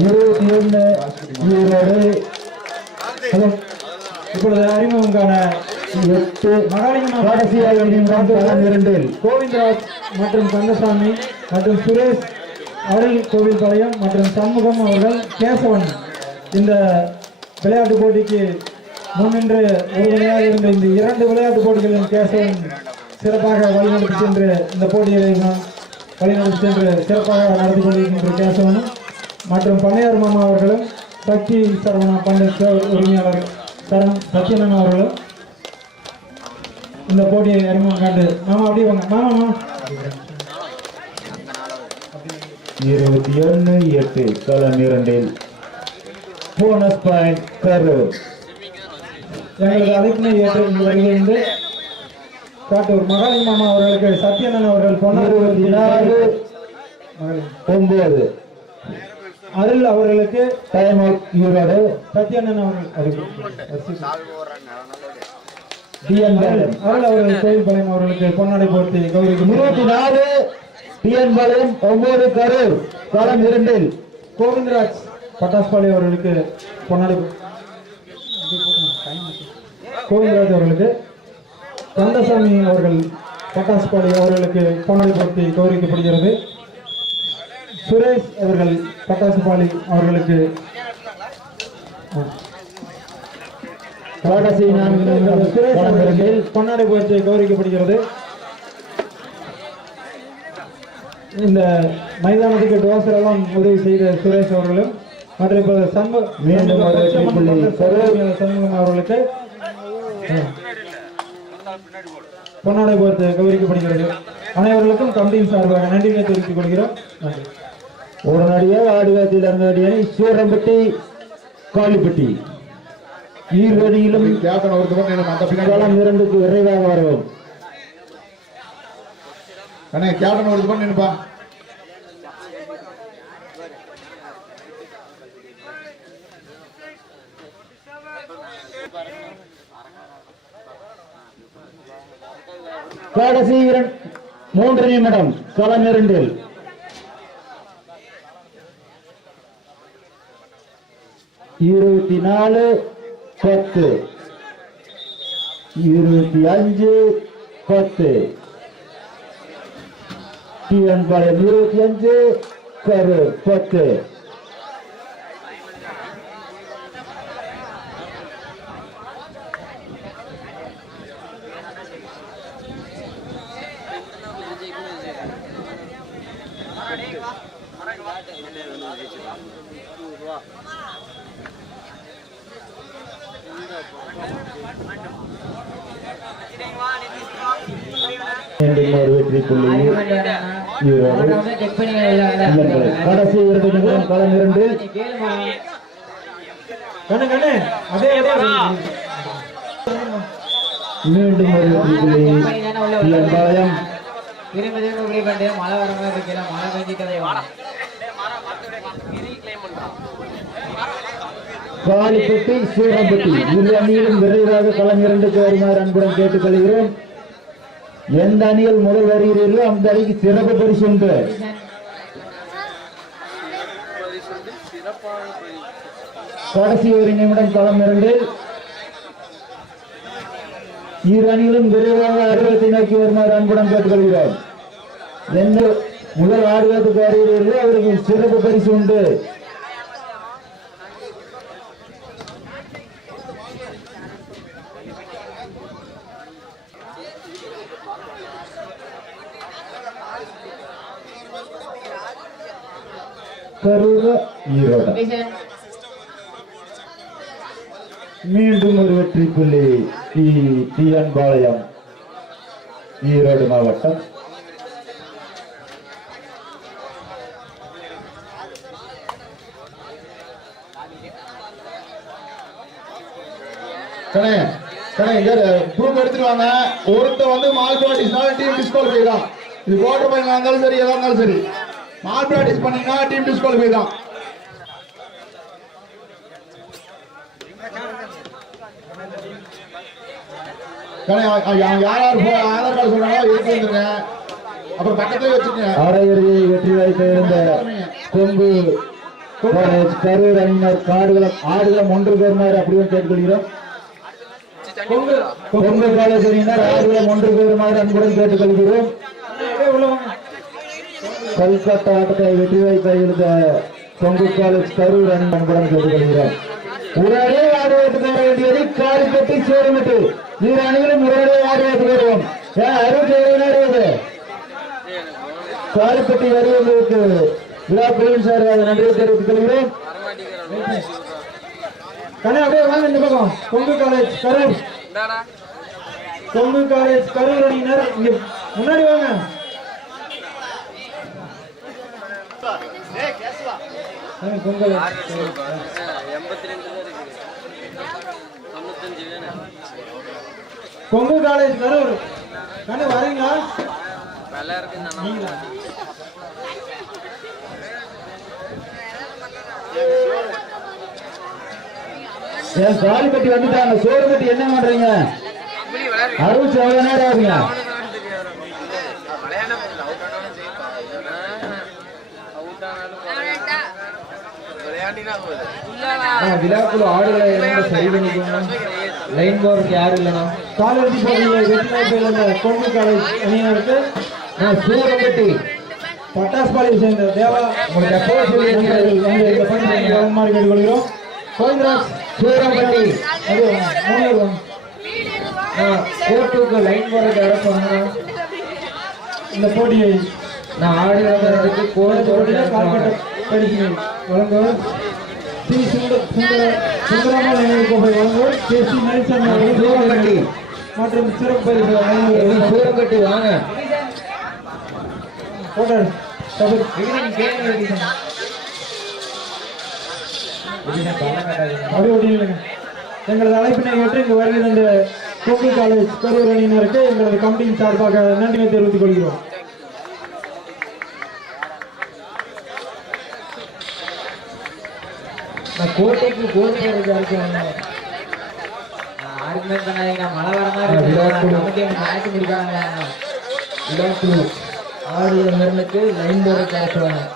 இருபத்தி ஒன்று ஈரோடு ஹலோ இப்பொழுது அறிமுகங்கான எட்டு மகாலிங்கம் இரண்டில் கோவிந்தராஜ் மற்றும் கந்தசாமி மற்றும் சுரேஷ் அருள் கோவில் பாளையம் மற்றும் சண்முகம் அவர்கள் கேசவன் இந்த விளையாட்டு போட்டிக்கு முன்னின்று உறுதுணையாக இருந்த இந்த இரண்டு விளையாட்டு போட்டிகளிலும் கேசவன் சிறப்பாக வழிநடத்தி சென்று இந்த போட்டிகளை நான் வழிநடத்தி சென்று சிறப்பாக நடத்தி கொண்டிருக்கின்ற கேசவனும் மற்றும் பண்ணையார் மாமா அவர்களும் சக்தி சரவணா பண்டிட் உரிமையாளர் சரண் சத்யனன் அவர்களும் இந்த போட்டியை அறிமுகம் கண்டு. மாமா அப்படியே வாங்க. மாமா மாமா. இருபத்தி ஒன்று எட்டு களம் இரண்டில் போனஸ் பாயிண்ட் கரூர் எங்களது அழைப்பினை ஏற்று வருகிறது. காட்டூர் மகாலி மாமா அவர்களுக்கு சத்யனன் அவர்கள் நாலு ஒன்பது. அருள் அவர்களுக்கு டைம் அவுட் ஈரோடு சத்யனன் அவர்கள் அருள். அவர்கள் கோயில் பாளையம் அவர்களுக்கு பொன்னாடை போர்த்தி கௌரவிக்கும் இருபத்தி நாலு டிஎன் பாளையம் ஒன்பது கரூர் களம் இரண்டில். கோவிந்தராஜ் பட்டாஸ் பாளையம் அவர்களுக்கு பொன்னாடை கோவிந்தராஜ் அவர்களுக்கு கந்தசாமி அவர்கள் பட்டாஸ் பாளையம் அவர்களுக்கு பொன்னாடை போர்த்தி கௌரவிக்கப்படுகிறது சுரேஷ் அவர்கள் பட்டாசு பாலி அவர்களுக்கு சுரேஷ் அவர்களுக்கு பொன்னாடை போர்த்தி கௌரவிக்கப்படுகிறது இந்த மைதானத்துக்கு டோசர் எல்லாம் உதவி செய்த சுரேஷ் அவர்களும் மற்றும் இப்போ சண்முக மீண்டும் ஒரு வெற்றி புள்ளி. சர்வ- சண்முகம் அவர்களுக்கு பொன்னாடை போர்த்து கௌரவிக்கப்படுகிறது. அனைவர்களுக்கும் கம்பெனி சார்பாக நன்றிகளை தெரிவித்துக் கொள்கிறோம். நன்றி. உடனடியாக ஆடுகளத்தில் இறங்கிய சூரம்பட்டி காளிப்பட்டி. ஈர்வடியிலும் இரண்டுக்கு விரைவாக வரவும். அண்ணே கேப்டன் ஒரு தூரம் கடைசி மூன்று நிமிடம் களம் இரண்டில். இருபத்தி நாலு பத்து. இருபத்தி அஞ்சு பத்து. தீவன்பாளையம் இருபத்தி அஞ்சு கரு பத்து மீண்டும் ஒரு வெற்றி புள்ளி ஈரோடு இயல்பு. கடைசி இரண்டு நிமிடம் களம் இரண்டு. கண்ணு கண்ணு. அதே அதே மீண்டும் பாளையம் மழை வர மாதிரி இருக்கல மழை பெஞ்சு கதை காலிப்பட்டி சூரம்பட்டி. இரு அணியிலும் விரைவாக களம் இரண்டுக்கு வருமாறு அன்புடன் கேட்டுக்கொள்கிறோம். எந்த அணியில் முதல் வருகிறீர்களோ அந்த அணிக்கு சிறப்பு பரிசு உண்டு கடைசி ஒரு நிமிடம் களம் இரண்டு. இரு அணிகளும் விரைவாக ஆடுகளத்தை நோக்கி வருமாறு அன்புடன் கேட்டுக்கொள்கிறோம். எந்த முதல் ஆர்வத்துக்கு வருகிறீர்களோ அவருக்கு சிறப்பு பரிசு உண்டு கரூர் ஈரோடு மீண்டும் ஒரு வெற்றி புள்ளி. டி- டிஎன் பாளையம் ஈரோடு மாவட்டம். கண்ணே கண்ணே இங்க ப்ரூஃப் எடுத்துட்டு வாங்க. வந்து மால் பிராக்டிஸ்னால டீம் டிஸ்குவாலிஃபை தான். இது குவார்டர் ஃபைனல் இருந்தாலும் சரி எதா இருந்தாலும் சரி. மால் பிராக்டிஸ் பண்ணீங்கன்னா டீம் டிஸ்குவாலிஃபை தான். யார் யார் போ- ஆதார் கார்டு சொல்றாங்களோ எடுத்து வந்துருங்க. அப்புறம் பக்கத்துல வச்சுக்கோங்க. அரையிறுதியை வெற்றி வாய்ப்பு இருந்த காலேஜ் கரூர் அணியினர் காடுகளம் ஆடுகளம் ஒன்று பெறுமாறு அப்படியே கேட்டுக்கொள்கிறோம். கொங்கு காலேஜ் அணியினர் ஆடுகளம் ஒன்று பெறுமாறு அன்புடன் கேட்டுக்கொள்கிறோம். கல்கத்தா ஆட்டத்தை வெற்றி வாய்ப்பை இருந்த கொங்கு காலேஜ் கரூர் அணி அன்புடன் கேட்டுக்கொள்கிறோம். உடனே ஆடுவதற்கு வேண்டியது காடு கட்டி சேருமிட்டு. இரு அணிகளும் உடனே ஆடுவதற்கு வருவோம் ஏன் வருவதற்கு விழா பிரவீன் சார் நன்றியை தெரிவித்துக் கொள்கிறோம். கண்ணே அப்படியே வாங்க இந்த பக்கம். கொங்கு காலேஜ் கரூர். கொங்கு காலேஜ் கரூர் அணியினர். இங்க முன்னாடி வாங்க. வாங்க, கொங்கு கொங்கு காலேஜ் கரூர் கண்ணு வரீங்களா? என் காலுப்பட்டி வந்துட்டாங்க. சோறுப்பட்டி என்ன பண்றீங்க? அறுபத்தி எவ்வளவு நேரம் ஆகுங்க விழாக்குழு ஆடுகளை சரி பண்ணிக்கோங்க. லைன் போறதுக்கு யாரும் இல்லைண்ணா. காலிறுதி போட்டியில் வெற்றி வாய்ப்பில் இருந்த கொங்கு காலேஜ் அணியினருக்கு. நான் சூரப்பட்டி பட்டாஸ் பாளையம் சேர்ந்த தேவா உங்களுக்கு எப்போ சொல்லியிருக்கீங்க வந்து இந்த பணியை வழங்குமாறு கேட்டுக்கொள்கிறோம். கோவிந்தராஜ் சூரப்பட்டி அது. நான் கோர்ட்டுக்கு லைன் போறதுக்கு சொன்னாங்க. இந்த போட்டியை நான் ஆடு விளம்பரத்துக்கு கோர்ட்டு போட்டியில் கால்பட்ட பரிசு வழங்குவர். சி சுந்தர சுந்தர சுந்தரம்மாள் நினைவு கோப்பை வழங்குவர் கே சி நெல்சன் அவர்கள் சூரப்பட்டி மற்றும் சிறப்பு பரிசு வழங்குவர் வாங்க. ஓடிங்க எங்களது அழைப்பினை ஏற்று இங்கு வருகை தந்த கொங்கு காலேஜ் கரூர் அணியினருக்கு எங்களது கமிட்டியின் சார்பாக நன்றியை தெரிவித்துக் கொள்கிறோம். நான் கோட்டைக்கு யாருக்கும் ஆர்குமெண்ட் பண்ணாதீங்க மழை வர மாதிரி மேட்ச் முடிக்காங்க ஆடு மருந்துக்கு லைன் யாரும் சொல்லுவாங்க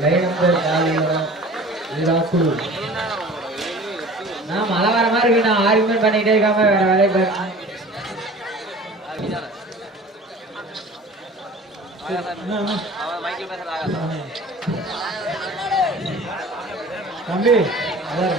லைன் நம்பர் விழாக்குழு நான் மழை வர மாதிரி நான் ஆர்குமெண்ட் பண்ணிட்டே இருக்காம வேற வேலையை பாருங்க என்ன, என்ன? தம்பி அதாரு.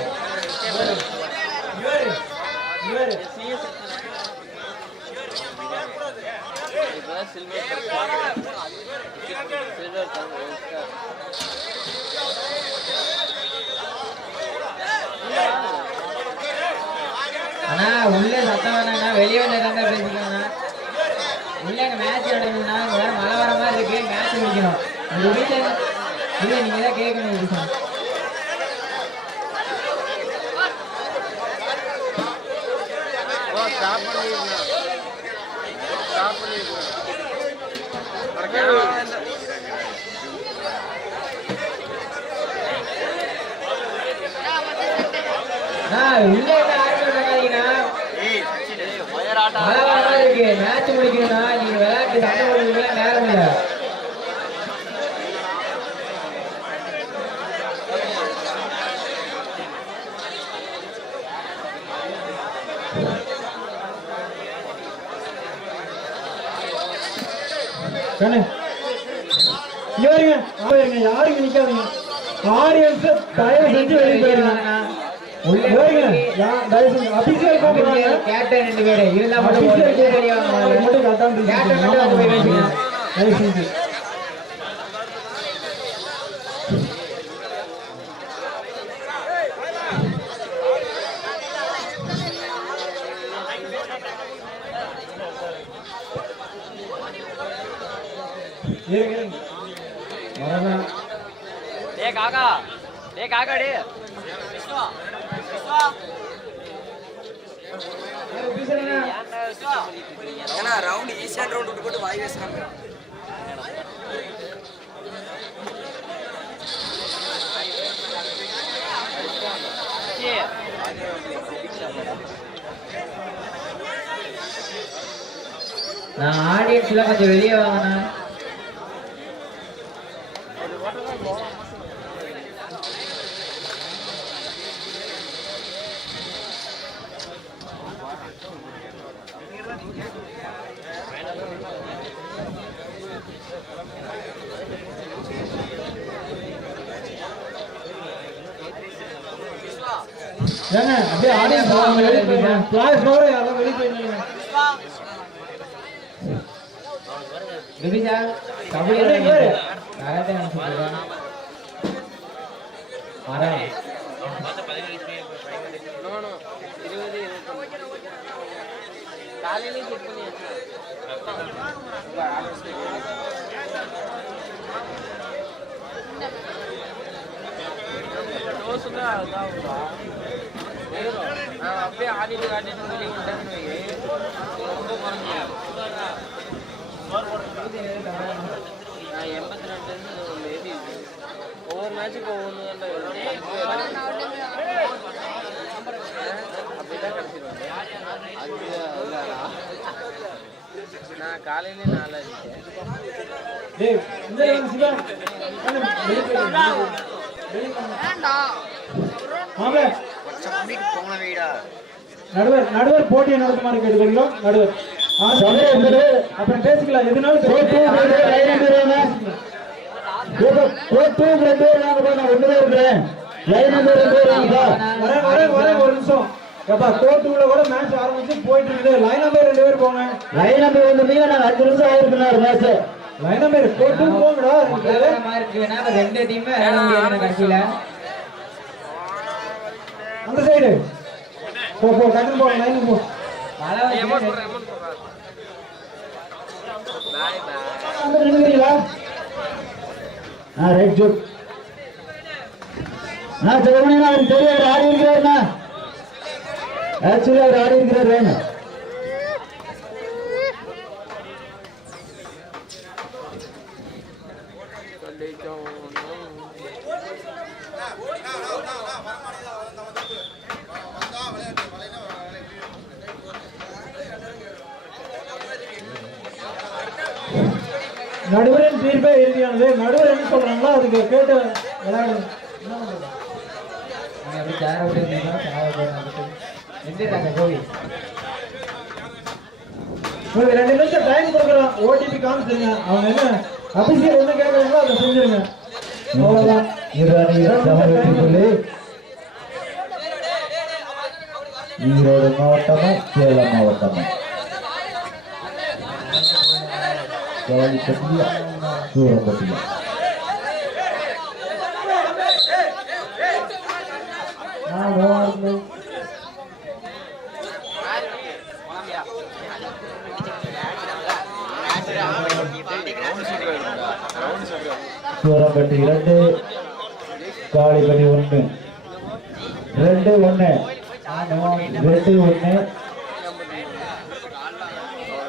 உள்ளே சத்தம் வேணாம்னா வெளியே வந்து பேசிக்கலாம் உள்ளே மேட்ச் நடக்கணும்னா இங்க வேற மழை வர மாதிரி இருக்கு மேட்ச் முடிக்கணும் உங்க வீட்டில் இல்லை நீங்க தான் கேட்கணும் இது சார் நான் உள்ளே இருக்கு. மேட்ச் முடிக்கணும்னா நீங்க விளையாட்டு சண்டை போடுறதுக்கு நேரம் இல்லை. கண்ணு. இங்க வருங்க. ஆ, இருங்க. யாரும் இங்க நிக்காதீங்க. ஆடியன்ஸ் தயவு செஞ்சு வெளியே போயிருங்க. கேப்டன் ரெண்டு பேரு இருந்தா மட்டும் மட்டும் correct ಆಗಡಿ ರೌಂಡ್ ಈಶಾನ್ ರೌಂಡ್ ಉಟ್ಬಿಟ್ಟು ಬಾಯಿ ವೇಸ್ಕೊಂಡು நான் ஆடியன்ஸ்ல கொஞ்சம் வெளியே வாங்கினேன் ஏங்க அப்படியே ஆடியன்ஸ் வாங்க வெளியே போயிருங்க கிளாஸ் வெளியே கபடி வரேன். அப்படியே ஆடிட்டு ஆடிட்டு வெளியே விட்டேன்னு வை. ரொம்ப குறைஞ்சிடும் நான் எண்பத்தி ரெண்டு மேபி ஒவ்வொரு மேட்சுக்கு ஒவ்வொன்று வெளியே போங்க மாப்பிள நடுவர் நடுவர் போட்டியை நடத்துமாறு கேட்டுக்கொள்கிறோம். நடுவர். அப்புறம் பேசிக்கலாம். எதுனாலும் நான் ஒண்ணுதான் இருக்கிறேன் ஒரு நிமிஷம். எப்பா கோர்ட்டுக்குள்ள கூட மேட்ச் ஆரம்பிச்சு போயிட்டு இருக்குது. லைன் ரெண்டு பேர் போங்க. லைன் நம்பர் வந்தீங்க நாங்க அஞ்சு நிமிஷம் ஆயிருக்கணும் மேட்ச் லைன் நம்பர் கோர்ட்டு போங்கடா ரெண்டு பேரு. டீமே கடைசியில. அந்த சைடு போ போ டக்குனு போ லைன் போ அவர் ஆடி இருக்கிறாருண்ணா ஆக்சுவலி அவர் ஆடி இருக்கிறார்? வேணும். நடுவரின் தீர்ப்பே இறுதியானது. நடுவர் என்ன சொல்றாங்களோ அதுக்கு கேட்டு விளையாடுங்க என்ன பண்றது? நீங்க அப்படி சேர விட்டு இருந்தீங்கன்னா சேர விட்டு எந்திராங்க கோவி உங்களுக்கு ரெண்டு நிமிஷம் டைம் கொடுக்குறோம் ஓடிபி காமிச்சிருங்க அவங்க என்ன அபிஷியல் என்ன கேட்குறாங்களோ அதை செஞ்சிருங்க. அவ்வளோதான் ஈரோடு மாவட்டமும் சேலம் மாவட்டமும். சூரப்பட்டியா நான் சூரம்பட்டி சூரப்பட்டி இரண்டு காளிப்பட்டி ஒன்று. ரெண்டு ஒன்று. ரெண்டு ஒன்று.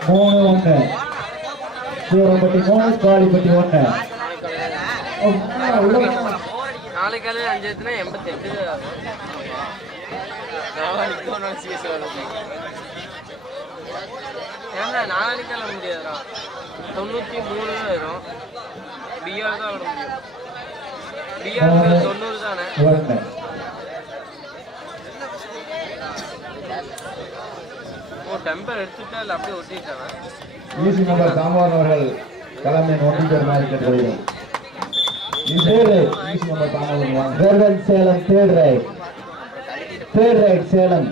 மூணு ஒன்று. சூரம்பட்டி மூணு காளிப்பட்டி ஒன்று. நாளைக்கு அஞ்சு எத்தனை எண்பத்தி எட்டு நாளைக்கு வர முடியாதுடா? தொண்ணூற்றி மூணு தான் வரும். பிஆர் தான் விட முடியும் பிஆர் தொண்ணூறு தானே? ஓ டெம்பர் எடுத்துட்டா இல்லை அப்படியே ஒட்டிட்டாங்க ஈசி நம்பர் தாமோதரன் அவர்கள் தலைமையின் ஒன்று பெருமாறி கேட்டுக்கொள்கிறோம் Salem third right third right Salem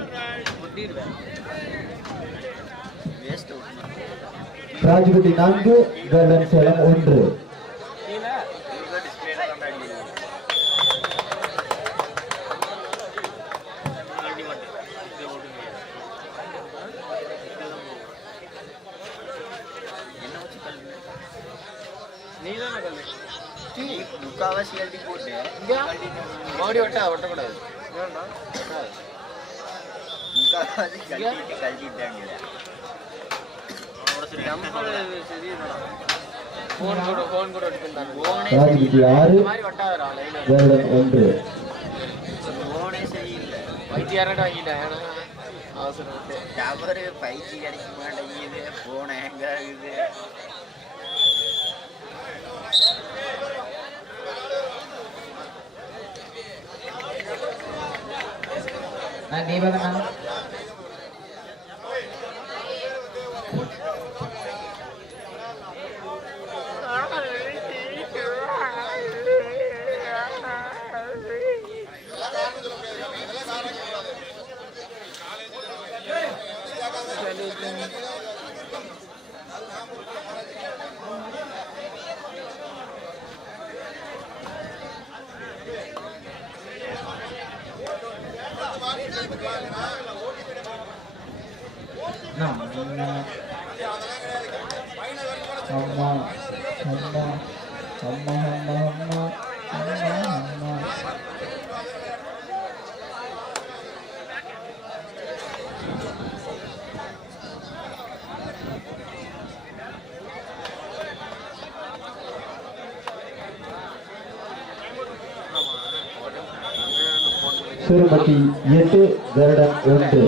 Rajakutti நான்கு வேர்வல் சேலம் ஒன்று. கீழே முக்காவாசி எழுதி போட்டு. ஒட்ட ஒட்டக்கூடாது முக்காவாசி ஒன்று போனே வாங்கிட்டேன் ஏன்னா அவசரம் டவர் ஃபைவ் ஜி கிடைக்க மாட்டேங்குது போன் ஹேங் ஆகுது நான் தீபகண்ணா. அம்மா அம்மா அம்மா அம்மா அம்மா. அம்மா எட்டு வருடம் ஒன்று.